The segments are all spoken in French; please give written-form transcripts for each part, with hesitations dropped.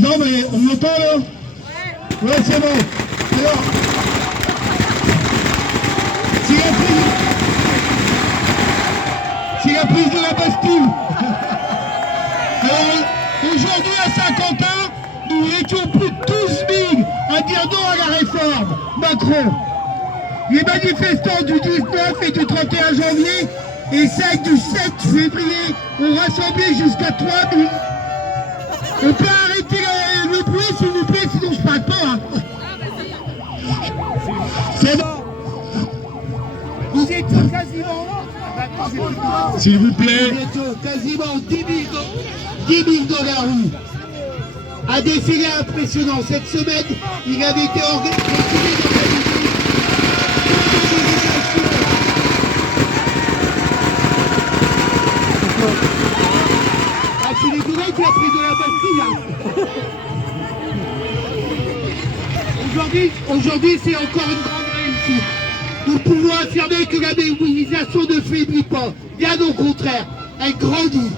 Non mais on m'entend là? Ouais, c'est bon. Alors, c'est la prise de la Bastille. Alors, aujourd'hui à Saint-Quentin, nous étions plus de 12 000 à dire non à la réforme Macron. Les manifestants du 19 et du 31 janvier et celles du 7 février ont rassemblé jusqu'à 3 000. On peut arrêter le bruit s'il vous plaît, sinon je parle pas. Hein. C'est bon. Vous étiez quasiment... S'il vous plaît. Vous étiez quasiment 10 000 dans la rue. Un défilé impressionnant. Cette semaine, il avait été organisé dans la ville. Ah, tu les connais qui a pris de la Bastille. Aujourd'hui, c'est encore une grande réussite. Nous pouvons affirmer que la mobilisation ne faiblit pas. Bien au contraire, elle grandit.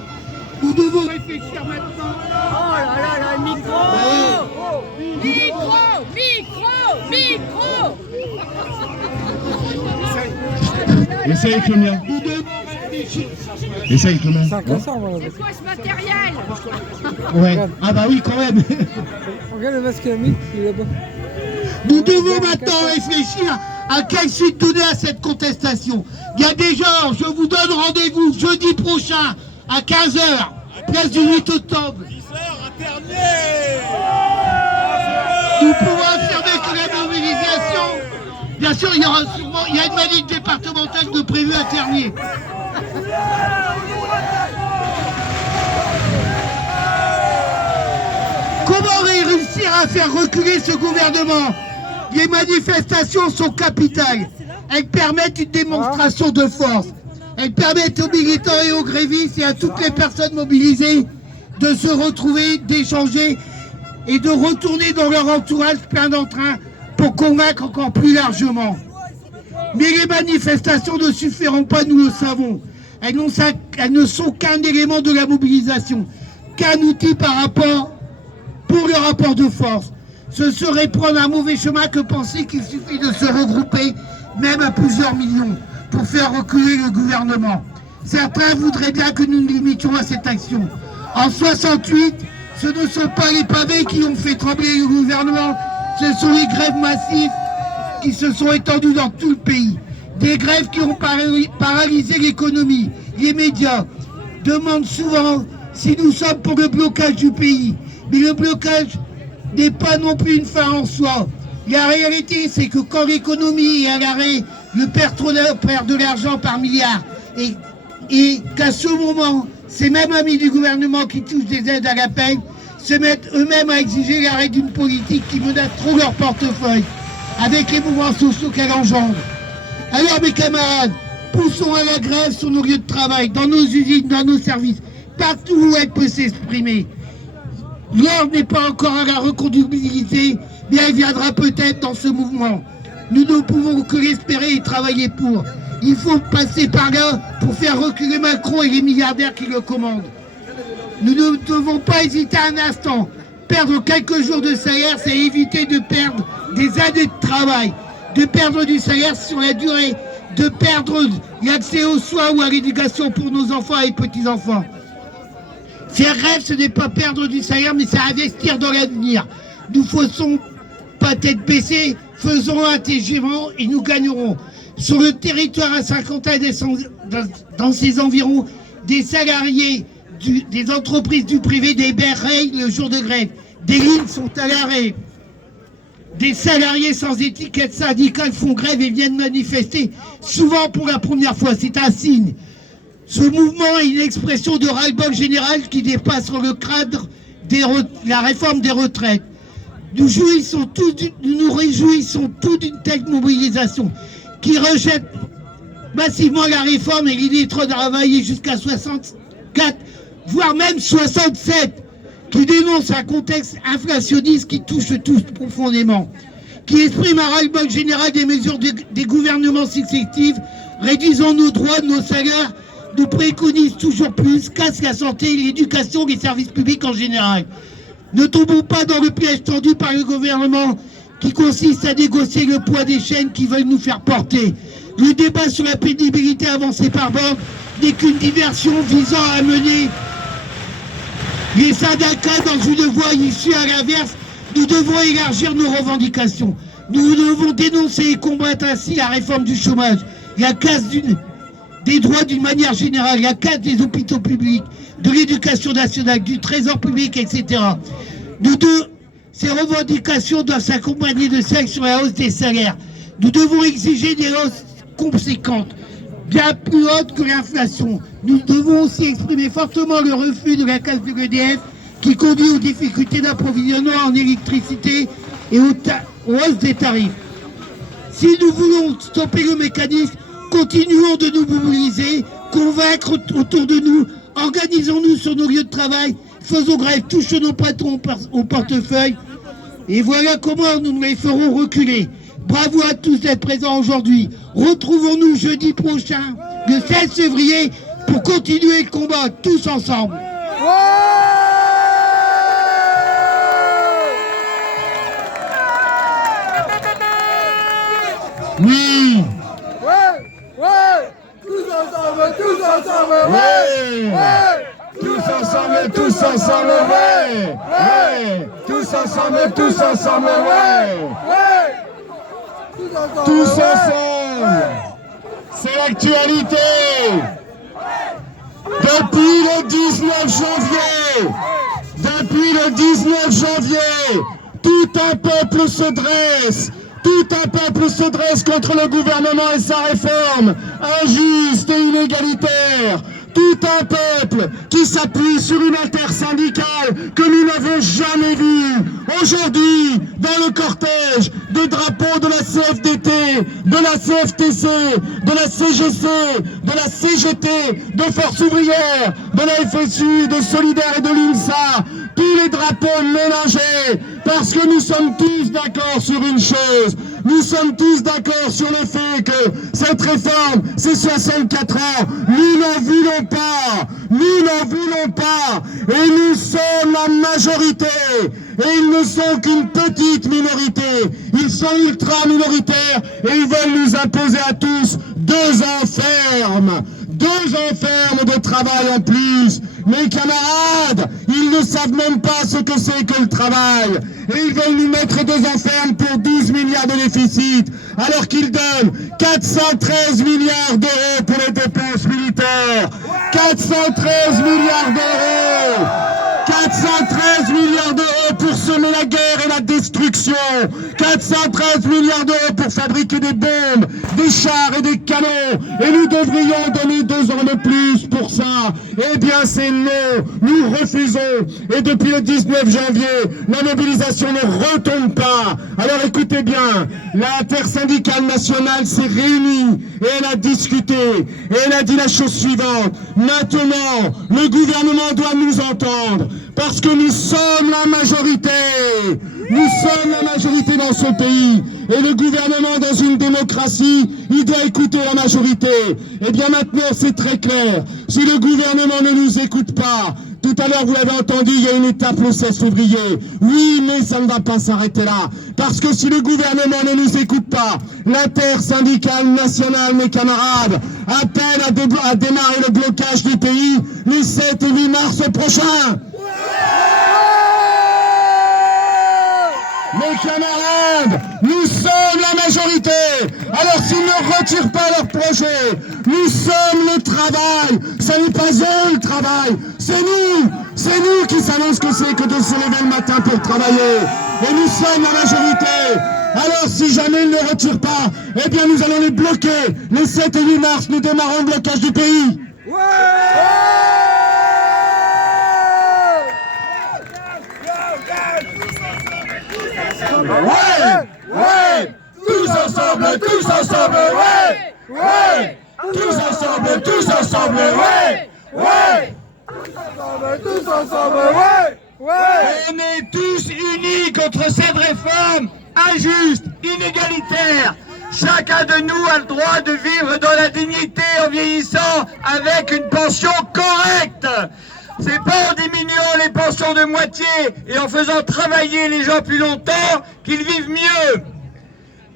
Nous devons réfléchir maintenant. Oh là là là, micro Micro Essaye combien? Nous devons réfléchir. Essaye combien? C'est quoi ce matériel? Ouais. Ah bah oui, quand même. Regarde le masque qu'il a mis, il est là-bas. Nous devons maintenant réfléchir à quelle suite donner à cette contestation. Il y a des gens, je vous donne rendez-vous jeudi prochain à 15h, place du 8 octobre. 10h à Ternier. Nous pouvons affirmer que la mobilisation, bien sûr, il y a une manif départementale de prévu à Ternier. Comment réussir à faire reculer ce gouvernement? Les manifestations sont capitales. Elles permettent une démonstration de force. Elles permettent aux militants et aux grévistes et à toutes les personnes mobilisées de se retrouver, d'échanger et de retourner dans leur entourage plein d'entrain pour convaincre encore plus largement. Mais les manifestations ne suffiront pas, nous le savons. Elles ne sont qu'un élément de la mobilisation, qu'un outil pour le rapport de force. Ce serait prendre un mauvais chemin que penser qu'il suffit de se regrouper, même à plusieurs millions, pour faire reculer le gouvernement. Certains voudraient bien que nous nous limitions à cette action. En 68, ce ne sont pas les pavés qui ont fait trembler le gouvernement, ce sont les grèves massives qui se sont étendues dans tout le pays. Des grèves qui ont paralysé l'économie. Les médias demandent souvent si nous sommes pour le blocage du pays. Mais le blocage n'est pas non plus une fin en soi. La réalité, c'est que quand l'économie est à l'arrêt, le pétrolier perd de l'argent par milliards. Et qu'à ce moment, ces mêmes amis du gouvernement qui touchent des aides à la paie se mettent eux-mêmes à exiger l'arrêt d'une politique qui menace trop leur portefeuille, avec les mouvements sociaux qu'elle engendre. Alors mes camarades, poussons à la grève sur nos lieux de travail, dans nos usines, dans nos services, partout où elle peut s'exprimer. L'heure n'est pas encore à la reconductibilité, mais elle viendra peut-être dans ce mouvement. Nous ne pouvons que l'espérer et travailler pour. Il faut passer par là pour faire reculer Macron et les milliardaires qui le commandent. Nous ne devons pas hésiter un instant. Perdre quelques jours de salaire, c'est éviter de perdre des années de travail, de perdre du salaire sur la durée, de perdre l'accès aux soins ou à l'éducation pour nos enfants et petits-enfants. Faire grève, ce n'est pas perdre du salaire, mais c'est investir dans l'avenir. Nous ne faisons pas tête baissée, faisons intelligemment et nous gagnerons. Sur le territoire à Saint-Quentin et dans ses environs, des salariés des entreprises du privé débarrent le jour de grève. Des lignes sont à l'arrêt. Des salariés sans étiquette syndicale font grève et viennent manifester, souvent pour la première fois. C'est un signe. Ce mouvement est une expression de ras-le-bol général qui dépasse le cadre de la réforme des retraites. Nous nous réjouissons tous d'une telle mobilisation qui rejette massivement la réforme et l'idée de travailler jusqu'à 64, voire même 67, qui dénonce un contexte inflationniste qui touche tous profondément, qui exprime un ras-le-bol général des mesures des gouvernements successifs, réduisant nos droits, nos salaires, nous préconise toujours plus, casse la santé, l'éducation, les services publics en général. Ne tombons pas dans le piège tendu par le gouvernement qui consiste à négocier le poids des chaînes qui veulent nous faire porter. Le débat sur la pénibilité avancé par Borne n'est qu'une diversion visant à mener les syndicats dans une voie issue à l'inverse. Nous devons élargir nos revendications. Nous devons dénoncer et combattre ainsi la réforme du chômage, la casse des droits d'une manière générale, la casse des hôpitaux publics, de l'éducation nationale, du trésor public, etc. Ces revendications doivent s'accompagner de celles sur la hausse des salaires. Nous devons exiger des hausses conséquentes, bien plus hautes que l'inflation. Nous devons aussi exprimer fortement le refus de la casse de l'EDF qui conduit aux difficultés d'approvisionnement en électricité et aux hausses des tarifs. Si nous voulons stopper le mécanisme, continuons de nous mobiliser, convaincre autour de nous, organisons-nous sur nos lieux de travail, faisons grève, touchons nos patrons au portefeuille, et voilà comment nous les ferons reculer. Bravo à tous d'être présents aujourd'hui. Retrouvons-nous jeudi prochain, le 16 février, pour continuer le combat tous ensemble. Oui. Tous ensemble, tous ensemble, Ouais. Tous ensemble, tous ensemble, ouais. Ouais. Tous ensemble, tous ensemble, ouais. Tous ensemble. C'est l'actualité. Depuis le 19 janvier, tout un peuple se dresse. Tout un peuple se dresse contre le gouvernement et sa réforme injuste et inégalitaire. Tout un peuple qui s'appuie sur une intersyndicale que nous n'avons jamais vue. Aujourd'hui, dans le cortège, des drapeaux de la CFDT, de la CFTC, de la CGC, de la CGT, de Force Ouvrière, de la FSU, de Solidaire et de l'INSA. Tous les drapeaux mélangés, parce que nous sommes tous d'accord sur une chose. Nous sommes tous d'accord sur le fait que cette réforme, c'est 64 ans. Nous n'en voulons pas. Nous n'en voulons pas. Et nous sommes la majorité. Et ils ne sont qu'une petite minorité. Ils sont ultra minoritaires et ils veulent nous imposer à tous 2 ans ferme. 2 ans ferme de travail en plus. Mes camarades, ils ne savent même pas ce que c'est que le travail. Et ils veulent nous mettre 2 ans ferme pour 12 milliards de déficit, alors qu'ils donnent 413 milliards d'euros pour les dépenses militaires. 413 milliards d'euros. 413 milliards d'euros pour semer la guerre et la destruction. 413 milliards d'euros pour fabriquer des bombes, des chars et des canons. Et nous devrions donner 2 ans de plus pour ça. Eh bien c'est non, nous refusons. Et depuis le 19 janvier, la mobilisation ne retombe pas. Alors écoutez bien, l'intersyndicale nationale s'est réunie et elle a discuté. Et elle a dit la chose suivante. Maintenant, le gouvernement doit nous entendre. Parce que nous sommes la majorité. Nous sommes la majorité dans ce pays. Et le gouvernement, dans une démocratie, il doit écouter la majorité. Eh bien maintenant, c'est très clair. Si le gouvernement ne nous écoute pas, tout à l'heure, vous l'avez entendu, il y a une étape le 16 février. Oui, mais ça ne va pas s'arrêter là. Parce que si le gouvernement ne nous écoute pas, l'intersyndicale nationale, mes camarades, appelle à démarrer le blocage du pays les 7 et 8 mars prochains. Mes camarades, nous sommes la majorité. Alors s'ils ne retirent pas leur projet, nous sommes le travail. Ce n'est pas eux le travail, c'est nous. C'est nous qui savons ce que c'est que de se lever le matin pour travailler. Et nous sommes la majorité. Alors si jamais ils ne retirent pas, eh bien nous allons les bloquer. Les 7 et 8 mars, nous démarrons le blocage du pays. Ouais, tous ensemble, ouais, tous ensemble, ouais. On est tous unis contre cette réforme injuste, inégalitaire. Chacun de nous a le droit de vivre dans la dignité en vieillissant avec une pension correcte. C'est pas en diminuant les pensions de moitié et en faisant travailler les gens plus longtemps qu'ils vivent mieux.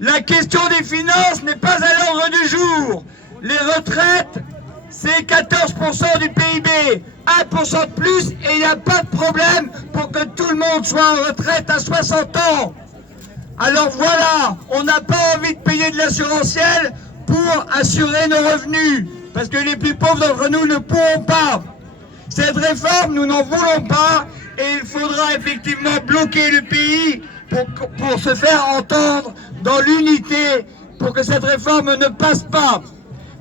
La question des finances n'est pas à l'ordre du jour. Les retraites, c'est 14% du PIB, 1% de plus, et il n'y a pas de problème pour que tout le monde soit en retraite à 60 ans. Alors voilà, on n'a pas envie de payer de l'assurantiel pour assurer nos revenus, parce que les plus pauvres d'entre nous ne pourront pas. Cette réforme, nous n'en voulons pas, et il faudra effectivement bloquer le pays pour se faire entendre dans l'unité, pour que cette réforme ne passe pas.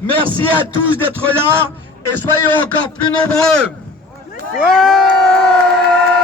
Merci à tous d'être là, et soyons encore plus nombreux. Ouais!